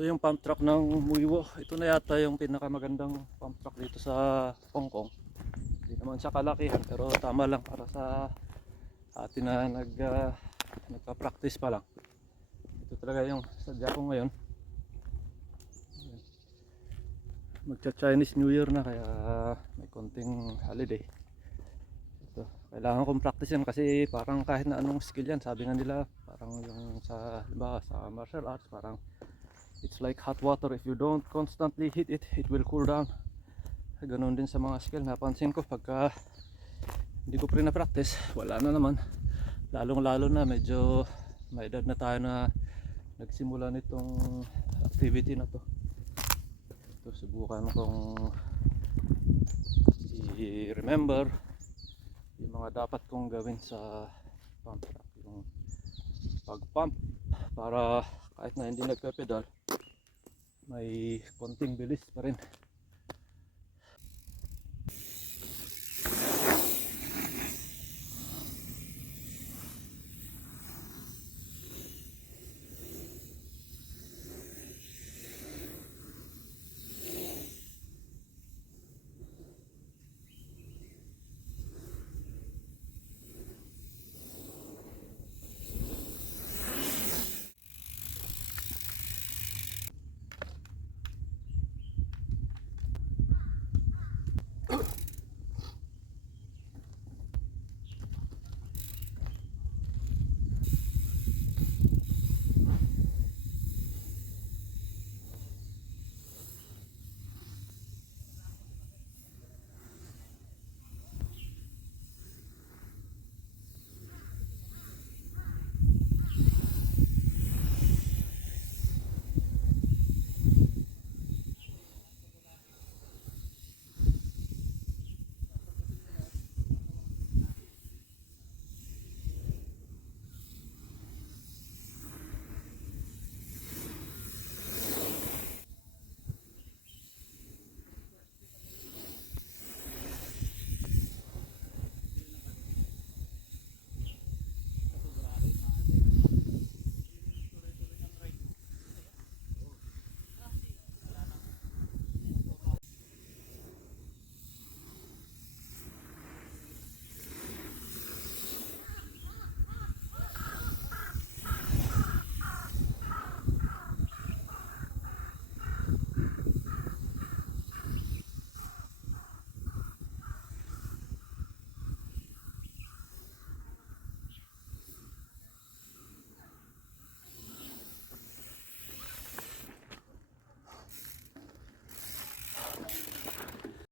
Ito yung pump truck ng Muiwo. Ito na yata yung pinakamagandang pump truck dito sa Hong Kong. Hindi naman siya kalakihan pero tama lang para sa atin na nagpa-practice pa lang. Ito talaga yung sadya ko ngayon. Magcha-Chinese New Year na kaya may konting holiday. Ito, kailangan kong practice yan kasi parang kahit na anong skill yan, sabi nga nila parang yung sa, diba, sa martial arts parang it's like hot water, if you don't constantly heat it, it will cool down. Ganon din sa mga skill. Napansin ko pagka hindi ko pa rin na-practice, wala na naman. Lalong lalo na medyo may edad na tayo na nagsimula nitong activity na to. Ito, subukan kong i-remember yung mga dapat kong gawin sa pump truck. Yung pag-pump para kahit na hindi nagpe-pedal, may konting bilis pa rin.